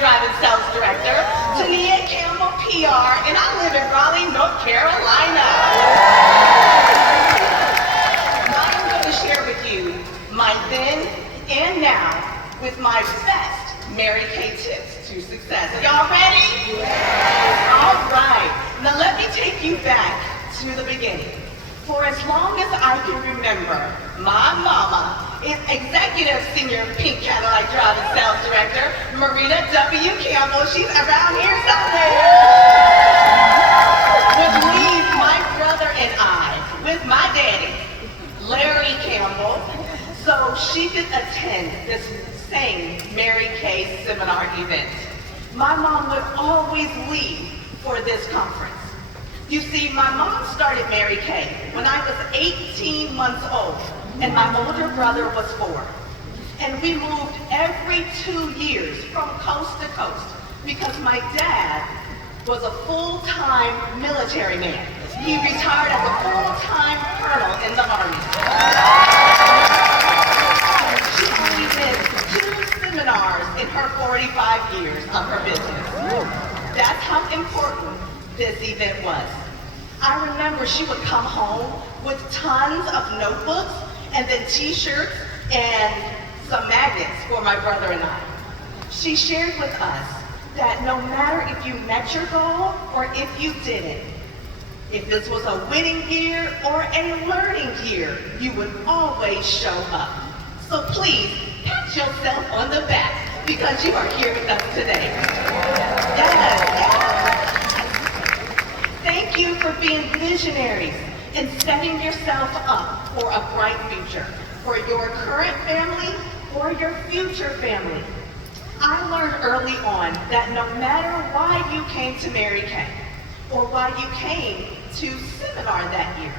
Driving Sales Director, Tinia Campbell PR, and I live in Raleigh, North Carolina. I'm going to share with you my then and now with my best Mary Kay tips to success. Y'all ready? Yes. All right. Now let me take you back to the beginning. For as long as I can remember, my mama is Executive Senior Pink Cadillac Driving Sales Director, Marita W. Campbell. She's around here somewhere. Would leave my brother and I with my daddy, Larry Campbell, so she could attend this same Mary Kay seminar event. My mom would always leave for this conference. You see, my mom started Mary Kay when I was 18 months old, and my older brother was 4. And we moved every 2 years from coast to coast because my dad was a full-time military man. He retired as a full-time colonel in the Army. She only did 2 seminars in her 45 years of her business. That's how important this event was. I remember she would come home with tons of notebooks and then t-shirts and some magnets for my brother and I. She shared with us that no matter if you met your goal or if you didn't, if this was a winning year or a learning year, you would always show up. So please, pat yourself on the back because you are here with us today. Yes. Thank you for being visionaries and setting yourself up for a bright future for your current family or your future family. I learned early on that no matter why you came to Mary Kay or why you came to seminar that year,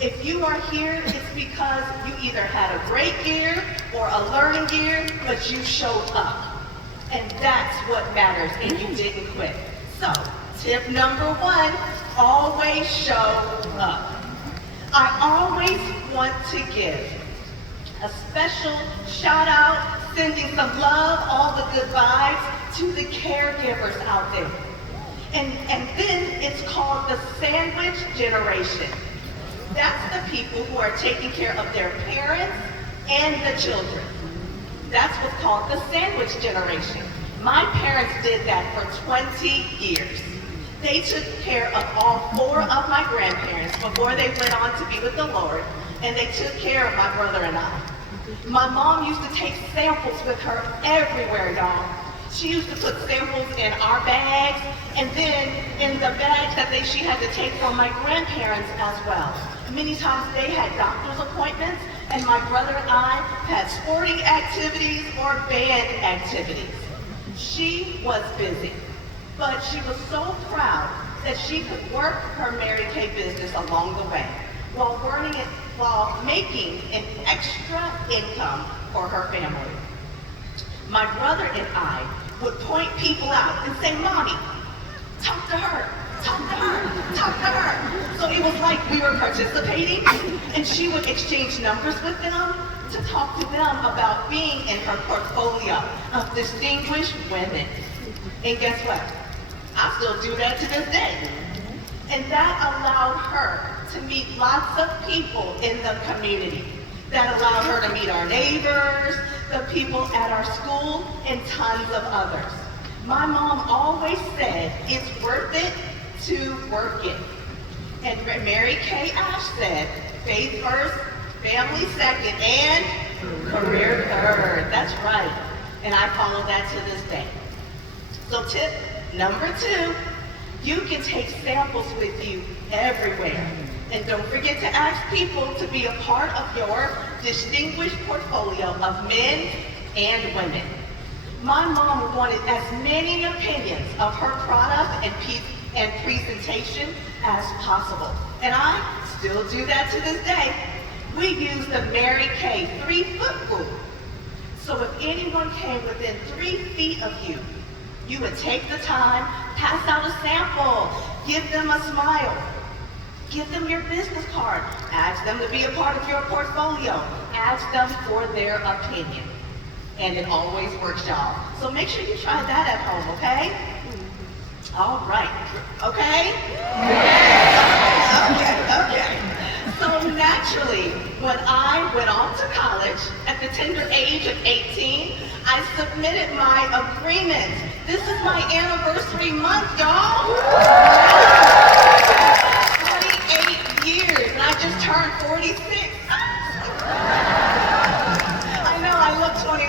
if you are here, it's because you either had a great year or a learning year, but you showed up. And that's what matters, and you didn't quit. So, tip number 1, always show up. I always want to give a special shout out, sending some love, all the good vibes to the caregivers out there. And then it's called the sandwich generation. That's the people who are taking care of their parents and the children. That's what's called the sandwich generation. My parents did that for 20 years. They took care of all 4 of my grandparents before they went on to be with the Lord, and they took care of my brother and I. My mom used to take samples with her everywhere, y'all. She used to put samples in our bags, and then in the bags that she had to take for my grandparents as well. Many times they had doctor's appointments, and my brother and I had sporting activities or band activities. She was busy, but she was so proud that she could work her Mary Kay business along the way while making an extra income for her family. My brother and I would point people out and say, "Mommy, talk to her, talk to her, talk to her." So it was like we were participating, and she would exchange numbers with them to talk to them about being in her portfolio of distinguished women. And guess what? I still do that to this day. And that allowed her to meet lots of people in the community. That allowed her to meet our neighbors, the people at our school, and tons of others. My mom always said, it's worth it to work it. And Mary Kay Ash said, faith first, family second, and career third. That's right. And I follow that to this day. So tip number 2, you can take samples with you everywhere. And don't forget to ask people to be a part of your distinguished portfolio of men and women. My mom wanted as many opinions of her product and presentation as possible. And I still do that to this day. We use the Mary Kay 3-foot rule. So if anyone came within 3 feet of you, you would take the time, pass out a sample, give them a smile, give them your business card, ask them to be a part of your portfolio, ask them for their opinion. and it always works, y'all. So make sure you try that at home, okay? All right, okay? Okay. So naturally, when I went off to college at the tender age of 18, I submitted my agreement. This is my anniversary month, y'all. 28 years, and I just turned 46. I know I look 29.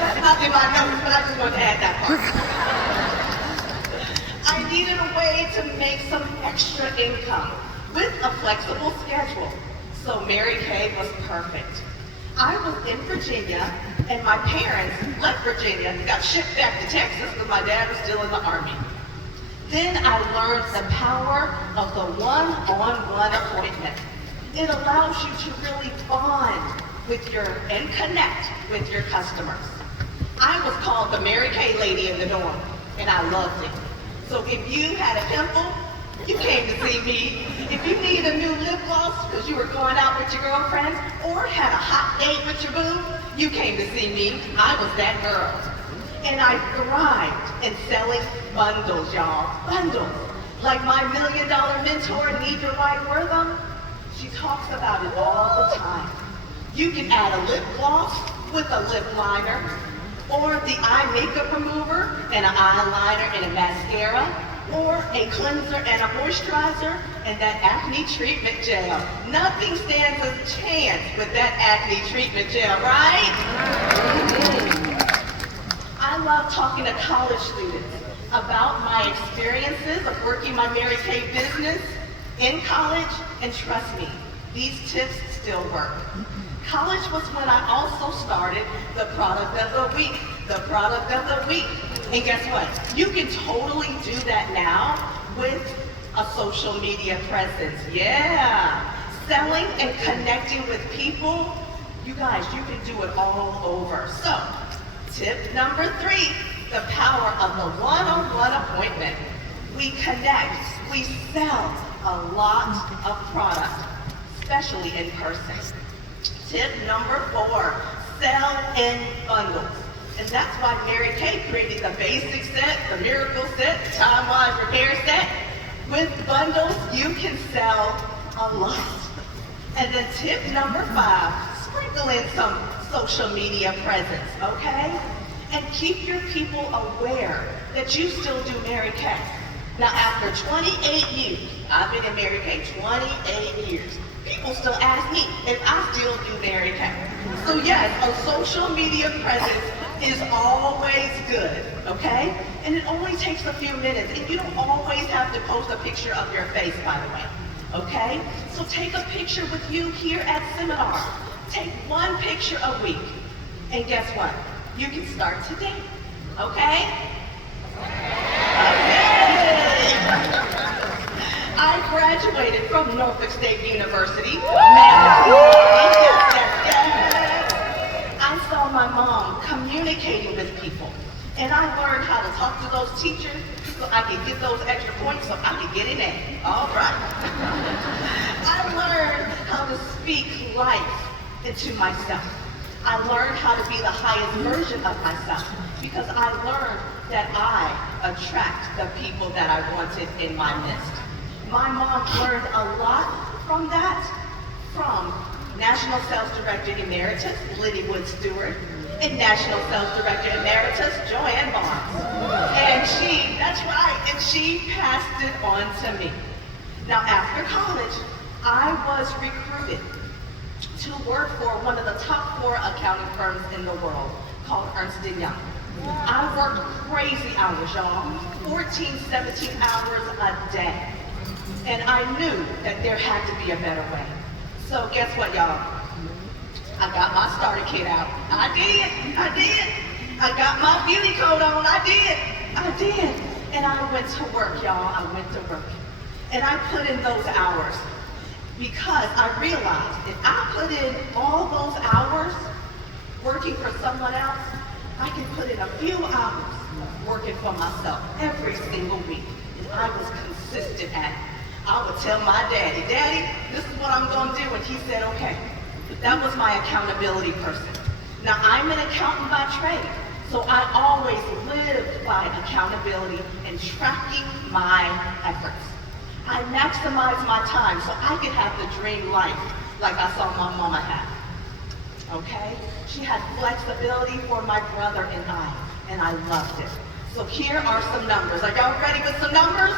That's not in my notes, but I just wanted to add that part. I needed a way to make some extra income with a flexible schedule, so Mary Kay was perfect. I was in Virginia, and my parents left Virginia, got shipped back to Texas because my dad was still in the Army. Then I learned the power of the one-on-one appointment. It allows you to really bond with and connect with your customers. I was called the Mary Kay lady in the dorm, and I loved it. So if you had a pimple, you came to see me. If you needed a new lip gloss because you were going out with your girlfriends or had a hot date with your boo, you came to see me. I was that girl. And I thrived in selling bundles, y'all. Bundles. Like my $1 million mentor, Nidra White-Wortham, she talks about it all the time. You can add a lip gloss with a lip liner, or the eye makeup remover and an eyeliner and a mascara, or a cleanser and a moisturizer and that acne treatment gel. Nothing stands a chance with that acne treatment gel, right? I love talking to college students about my experiences of working my Mary Kay business in college, and trust me, these tips still work. College was when I also started the product of the week, the product of the week. And guess what? You can totally do that now with a social media presence. Yeah. Selling and connecting with people, you guys, you can do it all over. So, tip number 3, the power of the one-on-one appointment. We connect, we sell a lot of product, especially in person. Tip number 4, sell in bundles. And that's why Mary Kay created the basic set, the miracle set, the time-wise repair set. With bundles, you can sell a lot. And then tip number 5, sprinkle in some social media presence, okay? And keep your people aware that you still do Mary Kay. Now, after 28 years, I've been in Mary Kay 28 years. People still ask me if I still do Mary Kay. So yes, a social media presence is always good, okay? And it only takes a few minutes, and you don't always have to post a picture of your face, by the way, okay? So take a picture with you here at seminar. Take one picture a week, and guess what? You can start today, okay? Okay. I graduated from Norfolk State University. I saw my mom communicating with people, and I learned how to talk to those teachers so I could get those extra points so I could get in there. All right. I learned how to speak life into myself. I learned how to be the highest version of myself because I learned that I attract the people that I wanted in my midst. My mom learned a lot from that, from National Sales Director Emeritus, Liddy Wood Stewart, and National Sales Director Emeritus, Joanne Barnes. And that's right, and she passed it on to me. Now, after college, I was recruited to work for one of the top 4 accounting firms in the world, called Ernst & Young. I worked crazy hours, y'all, 14, 17 hours a day. And I knew that there had to be a better way. So guess what, y'all? I got my starter kit out. I did. I got my beauty coat on. I did. And I went to work, y'all. I went to work. And I put in those hours because I realized if I put in all those hours working for someone else, I can put in a few hours working for myself every single week. And I was consistent at it. I would tell my daddy, Daddy, this is what I'm going to do. And he said, okay. That was my accountability person. Now, I'm an accountant by trade, so I always lived by accountability and tracking my efforts. I maximized my time so I could have the dream life like I saw my mama have. Okay? She had flexibility for my brother and I loved it. So here are some numbers. Are y'all ready with some numbers?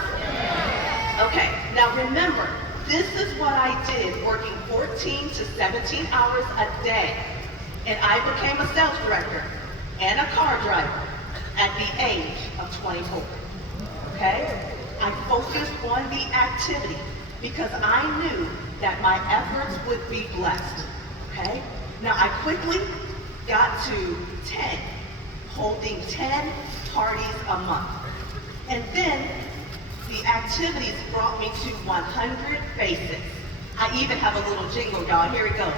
Okay, now remember, this is what I did working 14 to 17 hours a day. And I became a sales director and a car driver at the age of 24. Okay? I focused on the activity because I knew that my efforts would be blessed. Okay? Now I quickly got to 10, holding 10 parties a month. And then the activities brought me to 100 faces. I even have a little jingle, y'all. Here it goes.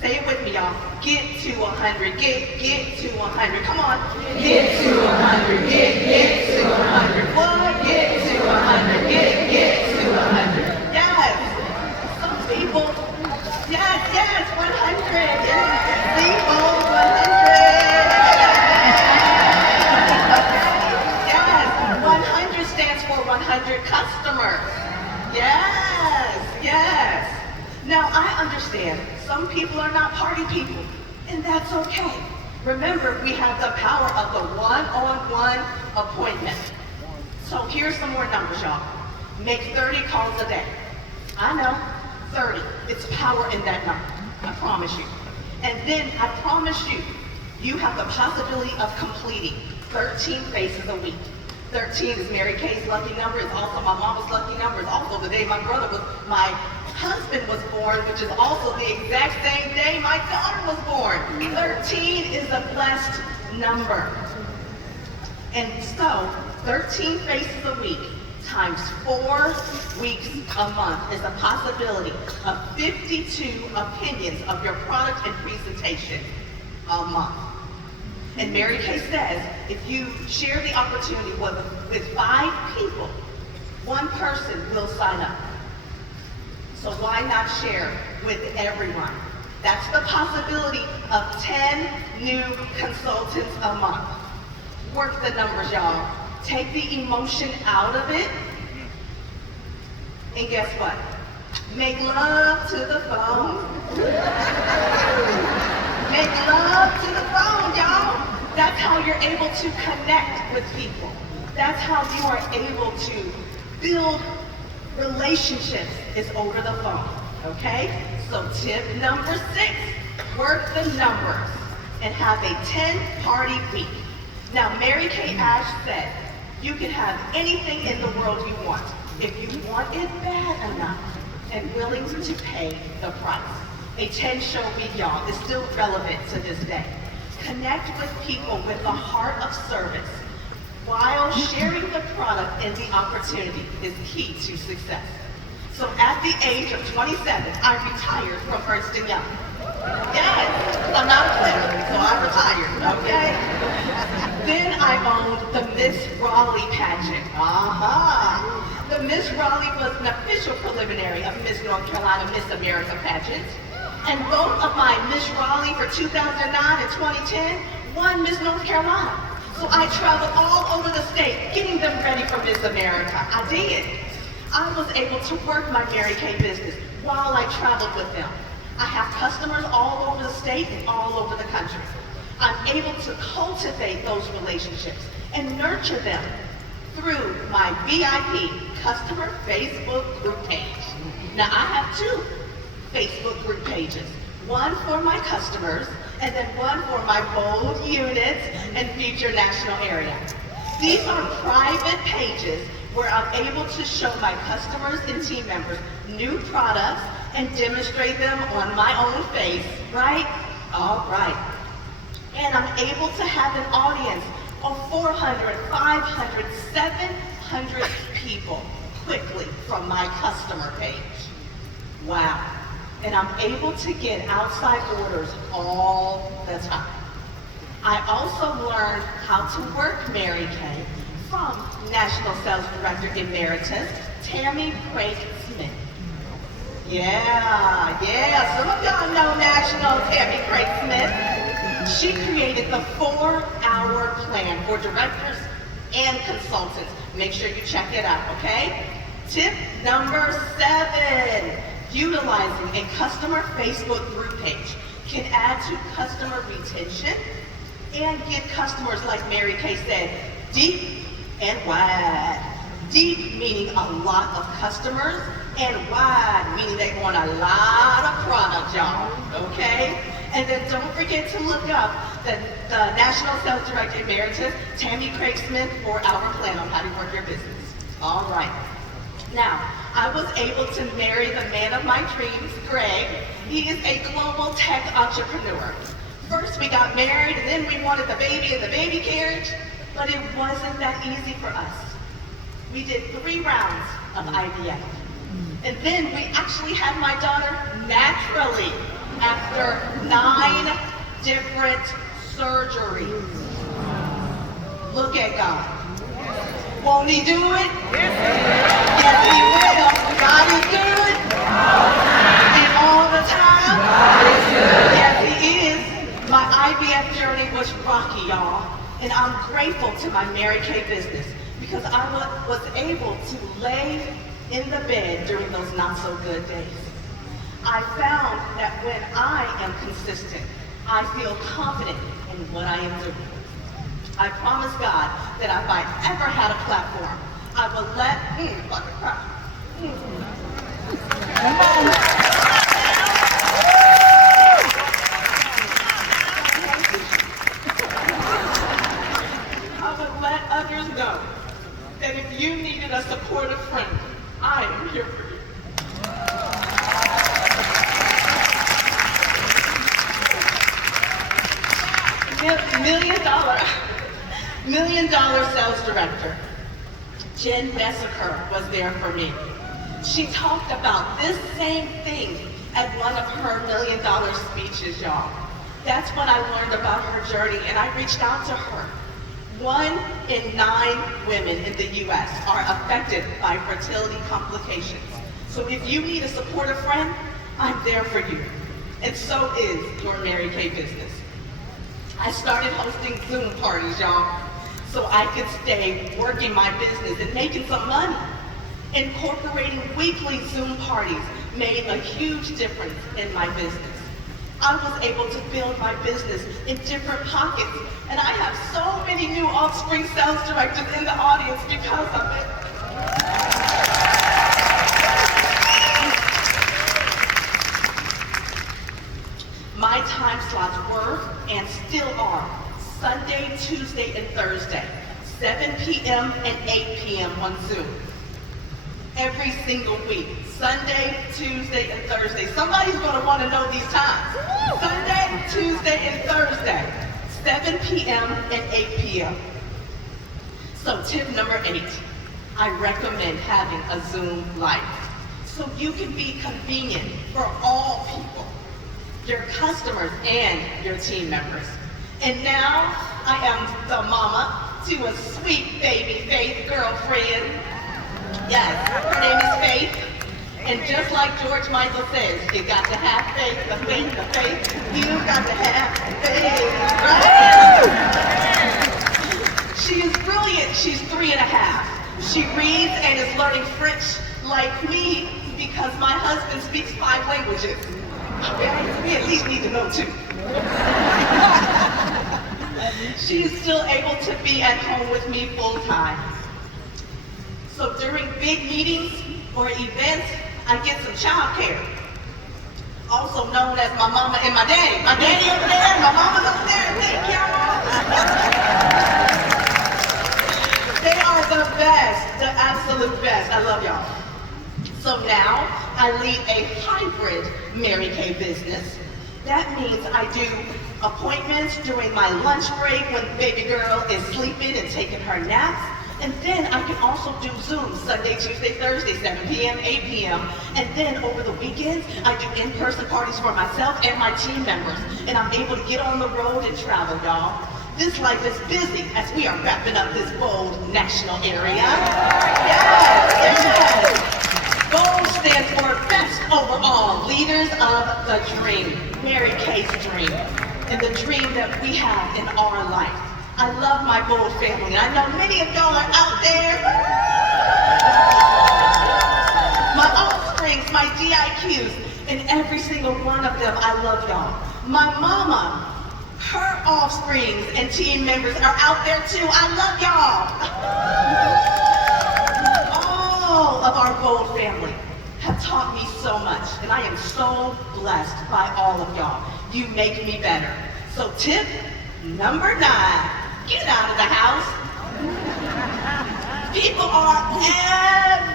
Say it with me, y'all. Get to 100. Get to 100. Come on. Get to 100. Get to 100. What? Get to 100. Get to 100. Yes. Some people. Yes. 100. Yes. People. 100. Yes. 100 stands for 100 customers. Yes. Now, I understand some people are not party people, and that's okay. Remember, we have the power of the one-on-one appointment. So here's some more numbers, y'all. Make 30 calls a day. I know, 30. It's power in that number, I promise you. And then I promise you, you have the possibility of completing 13 faces a week. 13 is Mary Kay's lucky number. It's also my mama's lucky number. It's also the day my husband was born, which is also the exact same day my daughter was born. 13 is a blessed number. And so, 13 faces a week times 4 weeks a month is a possibility of 52 opinions of your product and presentation a month. And Mary Kay says, if you share the opportunity with 5 people, 1 person will sign up. So why not share with everyone? That's the possibility of 10 new consultants a month. Work the numbers, y'all. Take the emotion out of it. And guess what? Make love to the phone. Make love to the phone, y'all. That's how you're able to connect with people. That's how you are able to build relationships, is over the phone, okay? So tip number 6, work the numbers and have a 10-party week. Now, Mary Kay Ash said, you can have anything in the world you want if you want it bad enough and willing to pay the price. A 10-show week, y'all, is still relevant to this day. Connect with people with a heart of service while sharing the product and the opportunity is key to success. So at the age of 27, I retired from Ernst & Young. Yes, I'm not a quitter, so I retired, okay? Then I owned the Miss Raleigh pageant. The Miss Raleigh was an official preliminary of Miss North Carolina Miss America pageant. And both of my Miss Raleigh for 2009 and 2010 won Miss North Carolina. So I traveled all over the state, getting them ready for Miss America. I did. I was able to work my Mary Kay business while I traveled with them. I have customers all over the state and all over the country. I'm able to cultivate those relationships and nurture them through my VIP customer Facebook group page. Now I have 2 Facebook group pages, one for my customers and then one for my bold units and future national area. These are private pages where I'm able to show my customers and team members new products and demonstrate them on my own face, right? All right. And I'm able to have an audience of 400, 500, 700 people quickly from my customer page. Wow. And I'm able to get outside orders all the time. I also learned how to work Mary Kay from National Sales Director Emeritus, Tammy Craig Smith. Yeah, some of y'all know National Tammy Craig Smith. She created the 4-hour plan for directors and consultants. Make sure you check it out, okay? Tip number 7, utilizing a customer Facebook group page can add to customer retention and get customers, like Mary Kay said, deep and wide. Deep meaning a lot of customers, and wide meaning they want a lot of product, y'all, okay? And then don't forget to look up the National Sales Director Emeritus, Tammy Craig Smith, 4-hour plan on how to work your business. All right. Now, I was able to marry the man of my dreams, Greg. He is a global tech entrepreneur. First we got married, and then we wanted the baby in the baby carriage, but it wasn't that easy for us. We did 3 rounds of IVF. And then we actually had my daughter naturally after 9 different surgeries. Look at God. Won't he do it? Yes, he will. God is good. And all the time. Yes, he is. My IVF journey was rocky, y'all. And I'm grateful to my Mary Kay business because I was able to lay in the bed during those not so good days. I found that when I am consistent, I feel confident in what I am doing. I promise God that if I ever had a platform, I would let, I would let others know that if you needed a supportive friend, I am here for you. Million dollar sales director, Jen Messaker, was there for me. She talked about this same thing at one of her $1 million speeches, y'all. That's what I learned about her journey, and I reached out to her. 1 in 9 women in the U.S. are affected by fertility complications. So if you need a supportive friend, I'm there for you. And so is your Mary Kay business. I started hosting Zoom parties, y'all, so I could stay working my business and making some money. Incorporating weekly Zoom parties made a huge difference in my business. I was able to build my business in different pockets, and I have so many new offspring sales directors in the audience because of it. My time slots were and still are Sunday, Tuesday, and Thursday, 7 p.m. and 8 p.m. on Zoom. Every single week, Sunday, Tuesday, and Thursday. Somebody's going to want to know these times. Sunday, Tuesday, and Thursday, 7 p.m. and 8 p.m. So tip number 8, I recommend having a Zoom Live so you can be convenient for all people, your customers and your team members. And now I am the mama to a sweet baby Faith girlfriend. Yes, her name is Faith. And just like George Michael says, you got to have faith, the faith, the faith. You got to have faith, right? She is brilliant. She's 3 and a half. She reads and is learning French like me because my husband speaks 5 languages. Okay? We at least need to know 2. She is still able to be at home with me full time. So during big meetings or events, I get some child care. Also known as my mama and my daddy. My daddy over there, my mama's over there. Thank y'all. They are the best, the absolute best. I love y'all. So now I lead a hybrid Mary Kay business. That means I do appointments during my lunch break when baby girl is sleeping and taking her naps. And then I can also do Zoom Sunday, Tuesday, Thursday, 7 p.m., 8 p.m. And then over the weekends, I do in-person parties for myself and my team members. And I'm able to get on the road and travel, y'all. This life is busy as we are wrapping up this bold national area. Yes, yes. BOLD stands for Best Overall Leaders of the Dream. Mary Kay's dream. and the dream that we have in our life. I love my gold family, and I know many of y'all are out there. My offsprings, my GIQs, and every single one of them, I love y'all. My mama, her offsprings and team members are out there too. I love y'all. All of our gold family have taught me so much, and I am so blessed by all of y'all. You make me better. So tip number 9, get out of the house. People are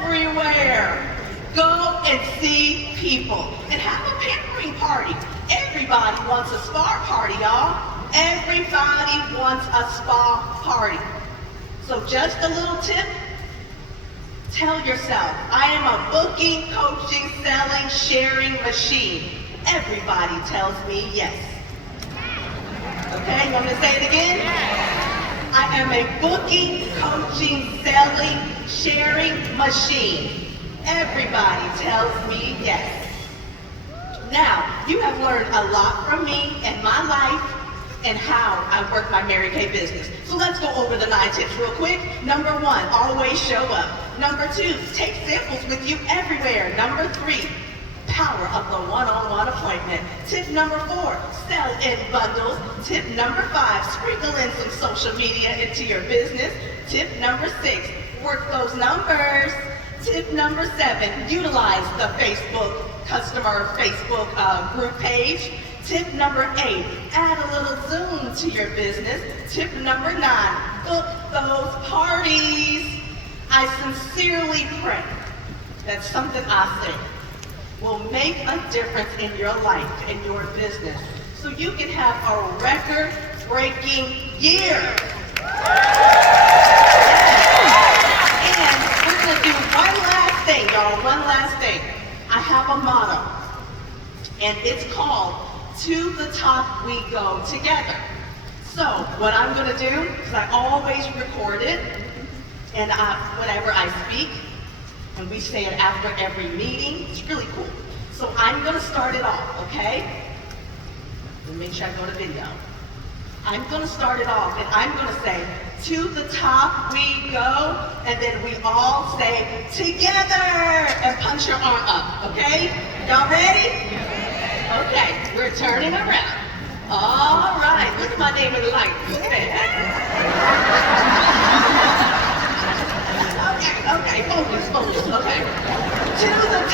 everywhere. Go and see people and have a pampering party. Everybody wants a spa party, y'all. Everybody wants a spa party. So just a little tip, tell yourself, I am a booking, coaching, selling, sharing machine. Everybody tells me yes. Okay, you want me to say it again? I am a booking, coaching, selling, sharing machine. Everybody tells me yes. Now, you have learned a lot from me and my life and how I work my Mary Kay business. So let's go over the 9 tips real quick. Number 1, always show up. Number 2, take samples with you everywhere. Number 3, power of the one-on-one appointment. Tip number 4, sell in bundles. Tip number 5, sprinkle in some social media into your business. Tip number 6, work those numbers. Tip number 7, utilize the customer Facebook group page. Tip number 8, add a little Zoom to your business. Tip number 9, book those parties. I sincerely pray that something I say will make a difference in your life and your business so you can have a record-breaking year. And we're going to do one last thing, y'all, one last thing. I have a motto, and it's called, to the top we go together. So what I'm going to do is I always record it, and whenever I speak, and we say it after every meeting, it's really cool. So I'm going to start it off, okay? Let me make sure I go to video. I'm going to start it off, and I'm going to say, to the top we go, and then we all say, together, and punch your arm up, okay? Y'all ready? Okay, we're turning around. All right, look at my name in the light. Okay, focus, okay. To the